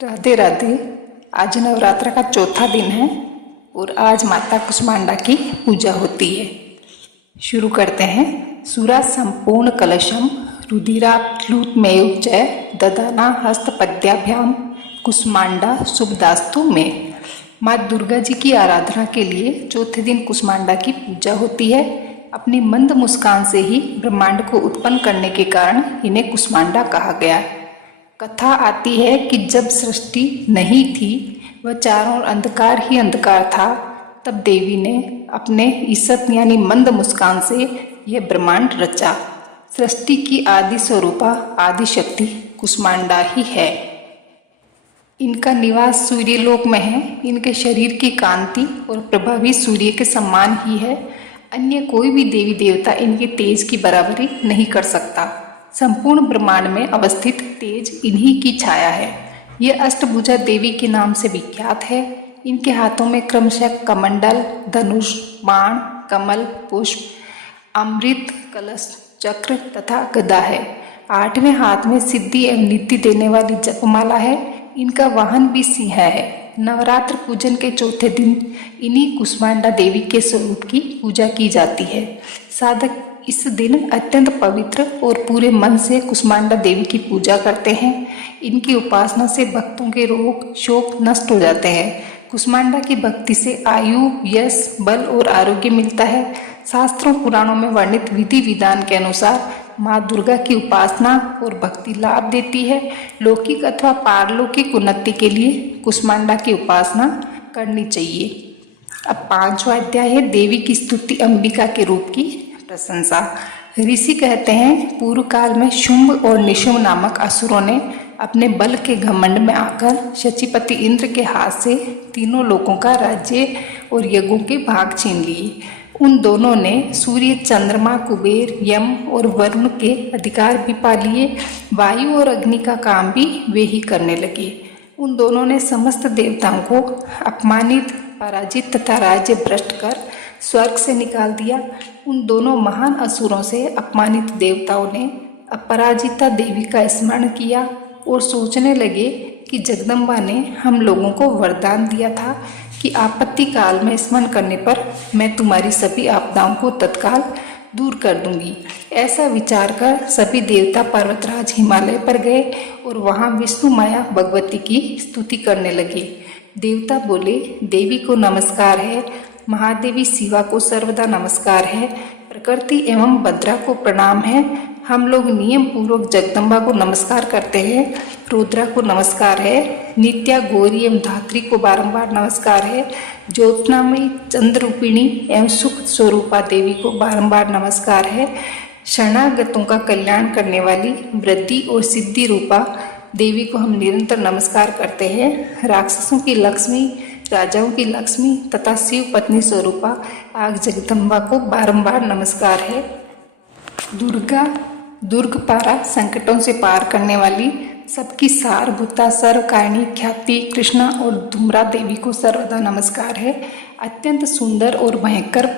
राधे राधे। आज नवरात्र का चौथा दिन है और आज माता कुष्मांडा की पूजा होती है। शुरू करते हैं। सुरा संपूर्ण कलशम रुधिराप्लुतमेव च ददाना हस्तपद्याभ्याम कुष्मांडा शुभदास्तु में। माँ दुर्गा जी की आराधना के लिए चौथे दिन कुष्मांडा की पूजा होती है। अपनी मंद मुस्कान से ही ब्रह्मांड को उत्पन्न करने के कारण इन्हें कुष्मांडा कहा गया। कथा आती है कि जब सृष्टि नहीं थी, वह चारों ओर अंधकार ही अंधकार था, तब देवी ने अपने ईसत यानी मंद मुस्कान से यह ब्रह्मांड रचा। सृष्टि की आदि स्वरूपा आदि शक्ति कुष्मांडा ही है। इनका निवास सूर्यलोक में है। इनके शरीर की कांति और प्रभा भी सूर्य के समान ही है। अन्य कोई भी देवी देवता इनके तेज की बराबरी नहीं कर सकता। संपूर्ण ब्रह्मांड में अवस्थित तेज इन्हीं की छाया है। यह अष्टभुजा देवी के नाम से विख्यात है। इनके हाथों में क्रमशः कमंडल, धनुष, बाण, कमल, पुष्प, अमृत कलश, चक्र तथा गदा है। 8वें हाथ में सिद्धि एवं निधि देने वाली जपमाला है। इनका वाहन भी सिंह है। नवरात्र पूजन के चौथे दिन इन्हीं कुष्मांडा देवी के स्वरूप की पूजा की जाती है। साधक इस दिन अत्यंत पवित्र और पूरे मन से कुष्मांडा देवी की पूजा करते हैं। इनकी उपासना से भक्तों के रोग शोक नष्ट हो जाते हैं। कुष्मांडा की भक्ति से आयु, यश, बल और आरोग्य मिलता है। शास्त्रों पुराणों में वर्णित विधि विधान के अनुसार माँ दुर्गा की उपासना और भक्ति लाभ देती है। लौकिक अथवा पारलौकिक उन्नति के लिए कुष्मांडा की उपासना करनी चाहिए। अब 5वां अध्याय है देवी की स्तुति, अंबिका के रूप की प्रशंसा। ऋषि कहते हैं, पूर्व काल में शुंभ और निशुंभ नामक असुरों ने अपने बल के घमंड में आकर शचीपति इंद्र के हाथ से तीनों लोकों का राज्य और यज्ञों के भाग छीन लिए। उन दोनों ने सूर्य, चंद्रमा, कुबेर, यम और वरुण के अधिकार भी पा लिए। वायु और अग्नि का काम भी वे ही करने लगे। उन दोनों ने समस्त देवताओं को अपमानित, पराजित तथा राज्य भ्रष्ट कर स्वर्ग से निकाल दिया। उन दोनों महान असुरों से अपमानित देवताओं ने अपराजिता देवी का स्मरण किया और सोचने लगे कि जगदम्बा ने हम लोगों को वरदान दिया था कि आपत्ति काल में स्मरण करने पर मैं तुम्हारी सभी आपदाओं को तत्काल दूर कर दूंगी। ऐसा विचार कर सभी देवता पर्वतराज हिमालय पर गए और वहां विष्णु माया भगवती की स्तुति करने लगे। देवता बोले, देवी को नमस्कार है, महादेवी शिवा को सर्वदा नमस्कार है, प्रकृति एवं भद्रा को प्रणाम है। हम लोग नियम पूर्वक जगदम्बा को नमस्कार करते हैं। रुद्रा को नमस्कार है, नित्या, गौरी एवं धात्री को बारंबार नमस्कार है। ज्योत्नामयी, चंद्ररूपिणी एवं सुख स्वरूपा देवी को बारंबार नमस्कार है। शरणागतों का कल्याण करने वाली वृद्धि और सिद्धि रूपा देवी को हम निरंतर नमस्कार करते हैं। राक्षसों की लक्ष्मी, राजाओं की लक्ष्मी तथा शिव पत्नी स्वरूपा आग जगदम्बा को बारंबार नमस्कार है। दुर्गा, दुर्ग पारा, संकटों से पार करने वाली, सबकी सारभूता, सर्वकारिणी, ख्याति, कृष्णा और धूम्रा देवी को सर्वदा नमस्कार है। अत्यंत सुंदर और भयंकर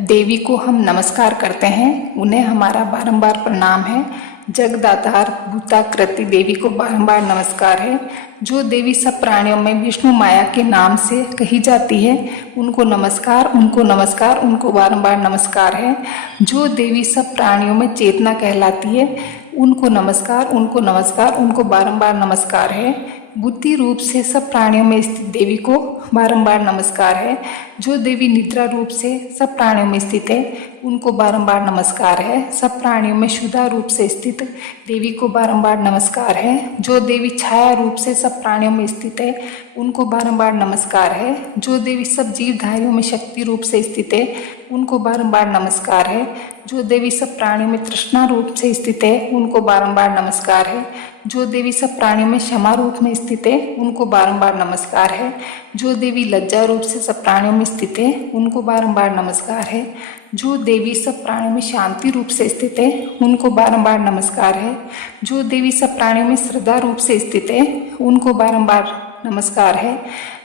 देवी को हम नमस्कार करते हैं। उन्हें हमारा बारंबार प्रणाम है। जगदाधार भूताकृति देवी को बारंबार नमस्कार है। जो देवी सब प्राणियों में विष्णु माया के नाम से कही जाती है, उनको नमस्कार, उनको नमस्कार, उनको बारंबार नमस्कार है। जो देवी सब प्राणियों में चेतना कहलाती है, उनको नमस्कार, उनको नमस्कार, उनको बारंबार नमस्कार है। बुद्धि रूप से सब प्राणियों में स्थित देवी को बारंबार नमस्कार है। जो देवी निद्रा रूप से सब प्राणियों में स्थित है, उनको बारंबार नमस्कार है। सब प्राणियों में शुदा रूप से स्थित देवी को बारंबार नमस्कार है। जो देवी छाया रूप से सब प्राणियों में स्थित है, उनको बारंबार नमस्कार है। जो देवी सब जीवधारियों में शक्ति रूप से स्थित है, उनको बारंबार नमस्कार है। जो देवी सब प्राणियों में तृष्णा रूप से स्थित है, उनको बारंबार नमस्कार है। जो देवी सब प्राणियों में क्षमा रूप में स्थित है, उनको बारंबार नमस्कार है। जो देवी लज्जा रूप से सब प्राणियों में स्थित है, उनको बारंबार नमस्कार है। जो देवी सब प्राणियों में शांति रूप से स्थित है, उनको बारंबार नमस्कार है। जो देवी सब प्राणियों में श्रद्धा रूप से स्थित है, उनको बारंबार नमस्कार है।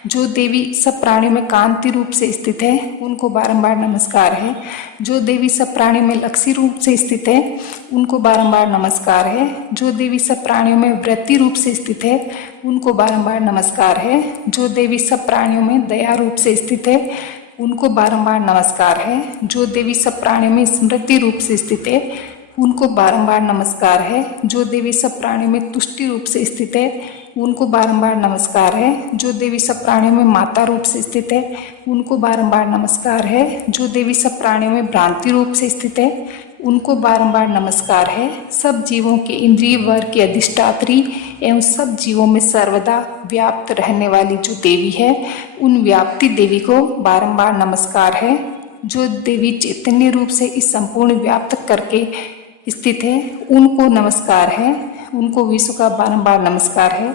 जो देवी सब प्राणियों में कांति रूप से स्थित है उनको बारंबार नमस्कार है। जो देवी सब प्राणियों में लक्ष्मी रूप से स्थित है उनको बारंबार नमस्कार है। जो देवी सब प्राणियों में वृत्ति रूप से स्थित है उनको बारंबार नमस्कार है। जो देवी सब प्राणियों में दया रूप से स्थित है उनको बारंबार नमस्कार है। जो देवी सब प्राणियों में स्मृति रूप से स्थित है उनको बारंबार नमस्कार है। जो देवी सब प्राणियों में तुष्टि रूप से स्थित है उनको बारंबार नमस्कार है। जो देवी सब प्राणियों में माता रूप से स्थित है उनको बारंबार नमस्कार है। जो देवी सब प्राणियों में भ्रांति रूप से स्थित है उनको बारंबार नमस्कार है। सब जीवों के इंद्रिय वर्ग की अधिष्ठात्री एवं सब जीवों में सर्वदा व्याप्त रहने वाली जो देवी है उन व्याप्ति देवी को बारंबार नमस्कार है। जो देवी चैतन्य रूप से इस संपूर्ण व्याप्त करके स्थित है उनको नमस्कार है, उनको विश्व का बारंबार नमस्कार है।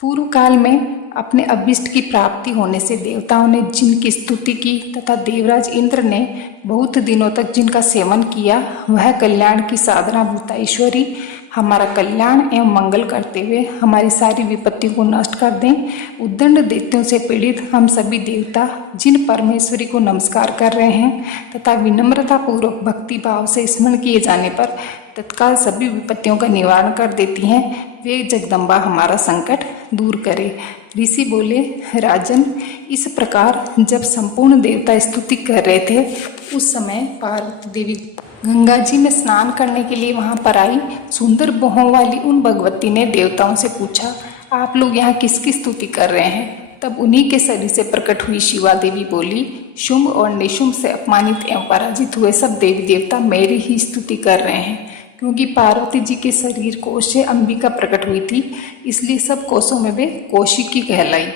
पूर्व काल में अपने अभीष्ट की प्राप्ति होने से देवताओं ने जिनकी स्तुति की तथा देवराज इंद्र ने बहुत दिनों तक जिनका सेवन किया, वह कल्याण की साधना भूता ईश्वरी हमारा कल्याण एवं मंगल करते हुए हमारी सारी विपत्ति को नष्ट कर दें। उद्दंड दैत्यों से पीड़ित हम सभी देवता जिन परमेश्वरी को नमस्कार कर रहे हैं तथा विनम्रता पूर्वक भक्ति भाव से स्मरण किए जाने पर तत्काल सभी विपत्तियों का निवारण कर देती हैं, वे जगदम्बा हमारा संकट दूर करे। ऋषि बोले, राजन, इस प्रकार जब संपूर्ण देवता स्तुति कर रहे थे उस समय पार्वती देवी गंगा जी में स्नान करने के लिए वहां पर आई। सुंदर बाहों वाली उन भगवती ने देवताओं से पूछा, आप लोग यहाँ किसकी स्तुति कर रहे हैं? तब उन्हीं के शरीर से प्रकट हुई शिवा देवी बोली, शुंभ और निशुंभ से अपमानित एवं पराजित हुए सब देवी देवता मेरी ही स्तुति कर रहे हैं। क्योंकि पार्वती जी के शरीर कोश से अंबिका प्रकट हुई थी, इसलिए सब कोशों में वे कौशिकी कहलाई।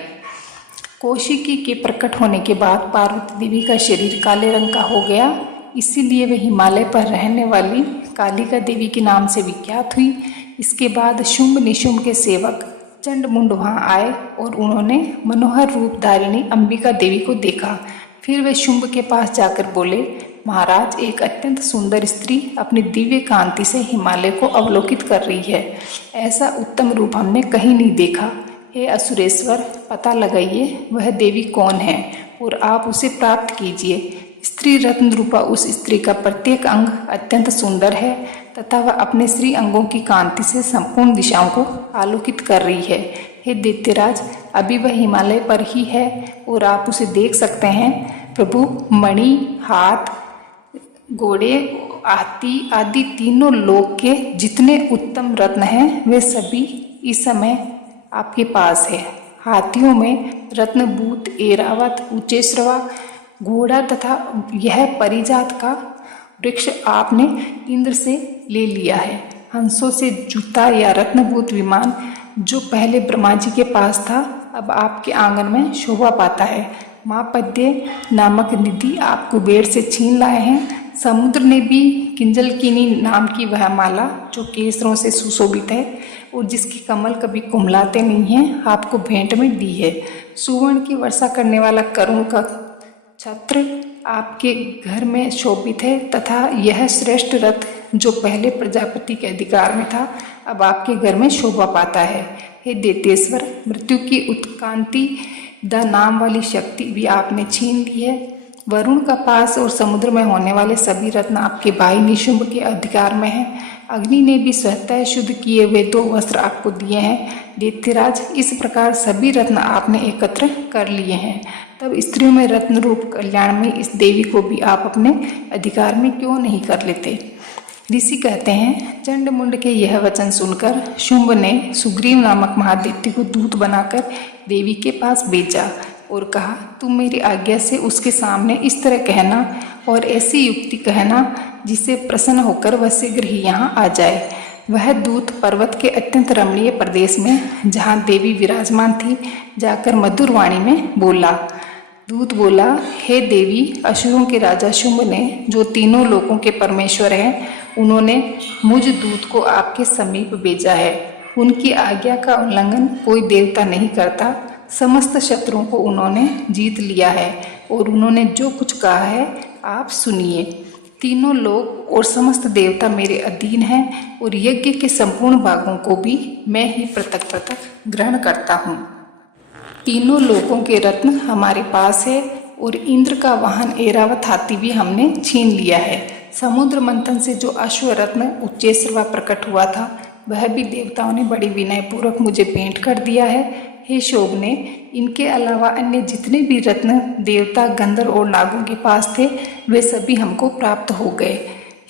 कौशिकी के प्रकट होने के बाद पार्वती देवी का शरीर काले रंग का हो गया, इसीलिए वे हिमालय पर रहने वाली कालिका देवी के नाम से विख्यात हुई। इसके बाद शुंभ निशुंभ के सेवक चंडमुंड वहां आए और उन्होंने मनोहर रूप धारिणी अंबिका देवी को देखा। फिर वे शुंभ के पास जाकर बोले, महाराज, एक अत्यंत सुंदर स्त्री अपनी दिव्य कांति से हिमालय को अवलोकित कर रही है। ऐसा उत्तम रूप हमने कहीं नहीं देखा। हे असुरेश्वर, पता लगाइए वह देवी कौन है और आप उसे प्राप्त कीजिए। स्त्री रत्न रूपा उस स्त्री का प्रत्येक अंग अत्यंत सुंदर है तथा वह अपने श्री अंगों की कांति से संपूर्ण दिशाओं को आलोकित कर रही है। हे दैत्यराज, अभी वह हिमालय पर ही है और आप उसे देख सकते हैं। प्रभु, मणि, हाथ, घोड़े, हाथी आदि तीनों लोक के जितने उत्तम रत्न हैं वे सभी इस समय आपके पास है। हाथियों में रत्नभूत ऐरावत, उच्चैश्रवा घोड़ा तथा यह परिजात का वृक्ष आपने इंद्र से ले लिया है। हंसों से जूता या रत्नभूत विमान जो पहले ब्रह्मा जी के पास था अब आपके आंगन में शोभा पाता है। महापद्य नामक निधि आप कुबेर से छीन लाए हैं। समुद्र ने भी किंजलकिनी नाम की वह माला जो केसरों से सुशोभित है और जिसके कमल कभी कुम्हलाते नहीं हैं आपको भेंट में दी है। सुवर्ण की वर्षा करने वाला करुण का छत्र आपके घर में शोभित है तथा यह श्रेष्ठ रथ जो पहले प्रजापति के अधिकार में था अब आपके घर में शोभा पाता है। हे दैत्येश्वर, मृत्यु की उत्कांति द नाम वाली शक्ति भी आपने छीन ली है। वरुण का पास और समुद्र में होने वाले सभी रत्न आपके भाई निशुंभ के अधिकार में हैं। अग्नि ने भी स्वतः शुद्ध किए हुए 2 वस्त्र आपको दिए हैं। दैत्यराज, इस प्रकार सभी रत्न आपने एकत्र कर लिए हैं। तब स्त्रियों में रत्न रूप कल्याण में इस देवी को भी आप अपने अधिकार में क्यों नहीं कर लेते? ऋषि कहते हैं, चंडमुंड के यह वचन सुनकर शुंभ ने सुग्रीव नामक महादैत्य को दूत बनाकर देवी के पास भेजा और कहा, तुम मेरी आज्ञा से उसके सामने इस तरह कहना और ऐसी युक्ति कहना जिससे प्रसन्न होकर वह शीघ्र ही यहाँ आ जाए। वह दूत पर्वत के अत्यंत रमणीय प्रदेश में जहाँ देवी विराजमान थी जाकर मधुर वाणी में बोला। दूत बोला, हे देवी, असुरों के राजा शुंभ ने जो तीनों लोकों के परमेश्वर हैं उन्होंने मुझ दूत को आपके समीप भेजा है। उनकी आज्ञा का उल्लंघन कोई देवता नहीं करता। समस्त शत्रुओं को उन्होंने जीत लिया है और उन्होंने जो कुछ कहा है आप सुनिए। तीनों लोक और समस्त देवता मेरे अधीन हैं और यज्ञ के संपूर्ण भागों को भी मैं ही पृथक पृथक ग्रहण करता हूँ। तीनों लोकों के रत्न हमारे पास है और इंद्र का वाहन ऐरावत हाथी भी हमने छीन लिया है। समुद्र मंथन से जो अश्व रत्न उच्चैश्रवा प्रकट हुआ था वह भी देवताओं ने बड़ी विनय पूर्वक मुझे भेंट कर दिया है। हे शोभने, इनके अलावा अन्य जितने भी रत्न देवता, गंधर्व और नागों के पास थे वे सभी हमको प्राप्त हो गए।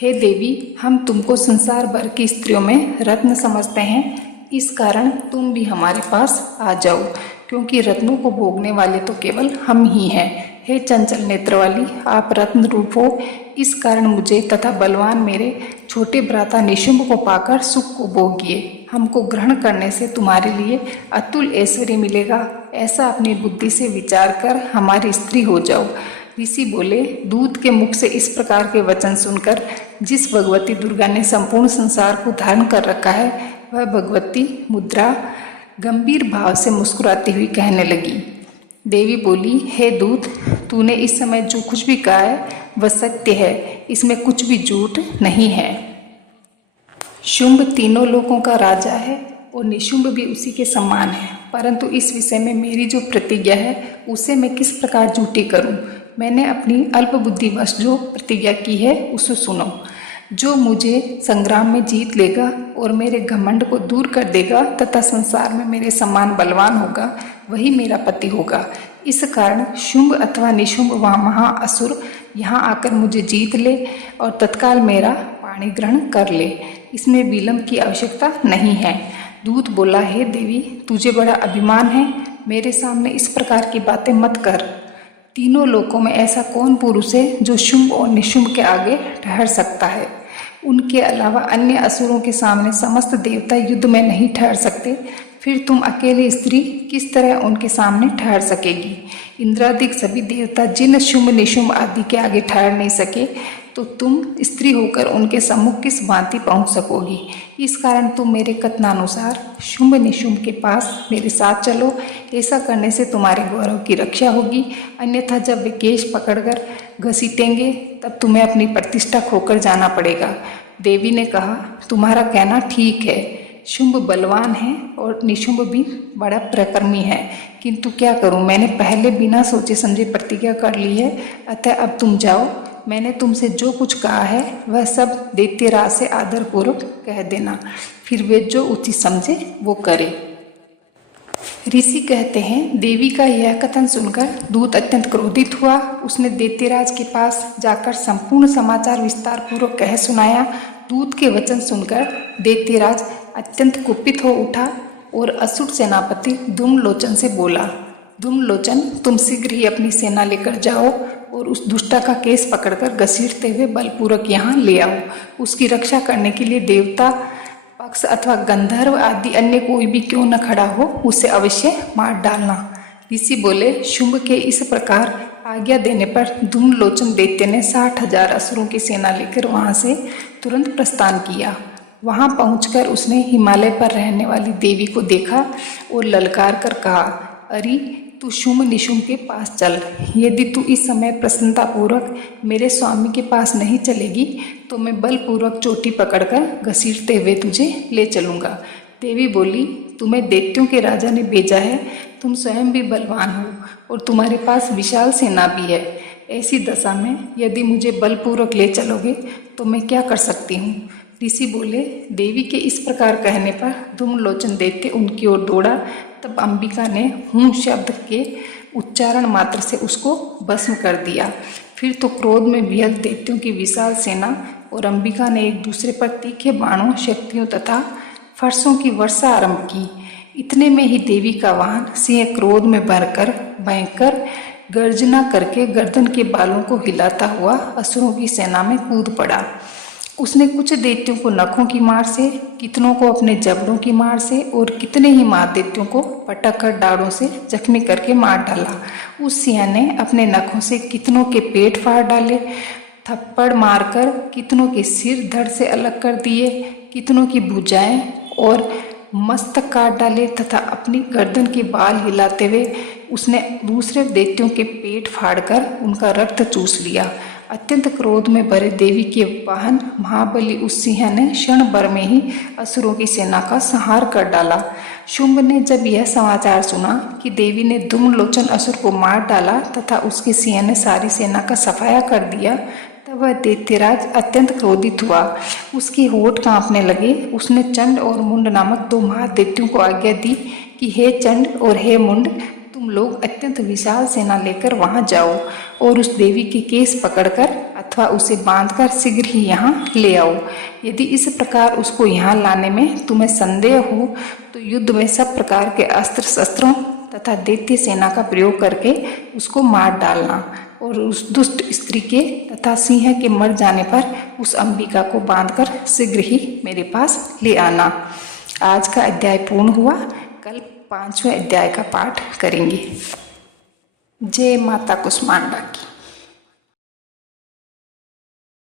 हे देवी, हम तुमको संसार भर की स्त्रियों में रत्न समझते हैं, इस कारण तुम भी हमारे पास आ जाओ, क्योंकि रत्नों को भोगने वाले तो केवल हम ही हैं। हे चंचल नेत्र वाली, आप रत्न रूप हो, इस कारण मुझे तथा बलवान मेरे छोटे भ्राता निशुंभ को पाकर सुख को भोगिए। हमको ग्रहण करने से तुम्हारे लिए अतुल ऐश्वर्य मिलेगा, ऐसा अपनी बुद्धि से विचार कर हमारी स्त्री हो जाओ। ऋषि बोले, दूत के मुख से इस प्रकार के वचन सुनकर जिस भगवती दुर्गा ने संपूर्ण संसार को धारण कर रखा है वह भगवती मुद्रा गंभीर भाव से मुस्कुराती हुई कहने लगी। देवी बोली, हे दूत, तूने इस समय जो कुछ भी कहा है वह सत्य है, इसमें कुछ भी झूठ नहीं है। शुंभ तीनों लोकों का राजा है और निशुंभ भी उसी के समान है, परंतु इस विषय में मेरी जो प्रतिज्ञा है उसे मैं किस प्रकार झूठी करूं। मैंने अपनी अल्प बुद्धिवश जो प्रतिज्ञा की है उसे सुनो। जो मुझे संग्राम में जीत लेगा और मेरे घमंड को दूर कर देगा तथा संसार में मेरे समान बलवान होगा वही मेरा पति होगा। इस कारण शुंभ अथवा निशुंभ वह महाअसुर यहाँ आकर मुझे जीत ले और तत्काल मेरा पाणी ग्रहण कर ले, इसमें विलंब की आवश्यकता नहीं है। दूत बोला, हे देवी, तुझे बड़ा अभिमान है, मेरे सामने इस प्रकार की बातें मत कर। तीनों लोकों में ऐसा कौन पुरुष है जो शुंभ और निशुंभ के आगे ठहर सकता है। उनके अलावा अन्य असुरों के सामने समस्त देवता युद्ध में नहीं ठहर सकते, फिर तुम अकेली स्त्री किस तरह उनके सामने ठहर सकेगी। इंद्रादिक सभी देवता जिन शुंभ निशुंभ आदि के आगे ठहर नहीं सके तो तुम स्त्री होकर उनके सम्मुख किस भांति पहुंच सकोगी। इस कारण तुम मेरे कथनानुसार शुंभ निशुंभ के पास मेरे साथ चलो, ऐसा करने से तुम्हारे गौरव की रक्षा होगी, अन्यथा जब वे केश पकड़कर घसीटेंगे तब तुम्हें अपनी प्रतिष्ठा खोकर जाना पड़ेगा। देवी ने कहा, तुम्हारा कहना ठीक है, शुंभ बलवान है और निशुंभ भी बड़ा पराक्रमी है, किंतु क्या करूं, मैंने पहले बिना सोचे समझे प्रतिज्ञा कर ली है, अतः अब तुम जाओ। मैंने तुमसे जो कुछ कहा है वह सब दैत्यराज से आदरपूर्वक कह देना, फिर वे जो उचित समझे वो करे। ऋषि कहते हैं, देवी का यह कथन सुनकर दूत अत्यंत क्रोधित हुआ। उसने दैत्यराज के पास जाकर संपूर्ण समाचार विस्तार पूर्वक कह सुनाया। दूत के वचन सुनकर दैत्यराज अत्यंत कुपित हो उठा और असुर सेनापति धूम्रलोचन से बोला, धूम्रलोचन, तुम शीघ्र ही अपनी सेना लेकर जाओ और उस दुष्टा का केस पकड़कर घसीटते हुए बलपूर्वक यहाँ ले आओ। उसकी रक्षा करने के लिए देवता पक्ष अथवा गंधर्व आदि अन्य कोई भी क्यों न खड़ा हो, उसे अवश्य मार डालना। ऋषि बोले, शुंभ के इस प्रकार आज्ञा देने पर धूम्रलोचन दैत्य ने 60,000 असुरों की सेना लेकर वहां से तुरंत प्रस्थान किया। वहां पहुंचकर उसने हिमालय पर रहने वाली देवी को देखा और ललकार कर कहा, अरे तू शुंभ निशुंभ के पास चल। यदि तू इस समय प्रसन्नतापूर्वक मेरे स्वामी के पास नहीं चलेगी तो मैं बलपूर्वक चोटी पकड़कर घसीटते हुए तुझे ले चलूँगा। देवी बोली, तुम्हें दैत्यों के राजा ने भेजा है, तुम स्वयं भी बलवान हो और तुम्हारे पास विशाल सेना भी है। ऐसी दशा में यदि मुझे बलपूर्वक ले चलोगे तो मैं क्या कर सकती हूँ। ऋषि बोले, देवी के इस प्रकार कहने पर धूम्रलोचन दैत्य उनकी ओर दौड़ा। तब अंबिका ने हूँ शब्द के उच्चारण मात्र से उसको भस्म कर दिया। फिर तो क्रोध में विहल दैत्यों की विशाल सेना और अंबिका ने एक दूसरे पर तीखे बाणों, शक्तियों तथा फरसों की वर्षा आरंभ की। इतने में ही देवी का वाहन सिंह क्रोध में भरकर भयंकर गर्जना करके गर्दन के बालों को हिलाता हुआ असुरों की सेना में कूद पड़ा। उसने कुछ दैत्यों को नखों की मार से, कितनों को अपने जबड़ों की मार से और कितने ही मार दैत्यों को पटक कर डाड़ों से जख्मी करके मार डाला। उस सिंह ने अपने नखों से कितनों के पेट फाड़ डाले, थप्पड़ मारकर कितनों के सिर धड़ से अलग कर दिए, कितनों की भुजाएं और मस्तक काट डाले तथा अपनी गर्दन के बाल हिलाते हुए उसने दूसरे दैत्यों के पेट फाड़कर उनका रक्त चूस लिया। अत्यंत क्रोध में भरे देवी के वाहन महाबली उस सिंह ने क्षण भर में ही असुरों की सेना का संहार कर डाला। शुंभ ने जब यह समाचार सुना कि देवी ने धूम्रलोचन असुर को मार डाला तथा उसके सिंह ने सारी सेना का सफाया कर दिया, तब वह दैत्यराज अत्यंत क्रोधित हुआ। उसके होठ कांपने लगे। उसने चंड और मुंड नामक दो महादैत्यों को आज्ञा दी कि हे चंड और हे मुंड, तुम लोग अत्यंत विशाल सेना लेकर वहां जाओ और उस देवी के केस पकड़कर अथवा उसे बांधकर शीघ्र ही यहाँ ले आओ। यदि इस प्रकार उसको यहाँ लाने में तुम्हें संदेह हो तो युद्ध में सब प्रकार के अस्त्र शस्त्रों तथा दैत्य सेना का प्रयोग करके उसको मार डालना और उस दुष्ट स्त्री के तथा सिंह के मर जाने पर उस अंबिका को बांधकर शीघ्र ही मेरे पास ले आना। आज का अध्याय पूर्ण हुआ। कल 5वें अध्याय का पाठ करेंगे। जय माता कुष्मांडा की।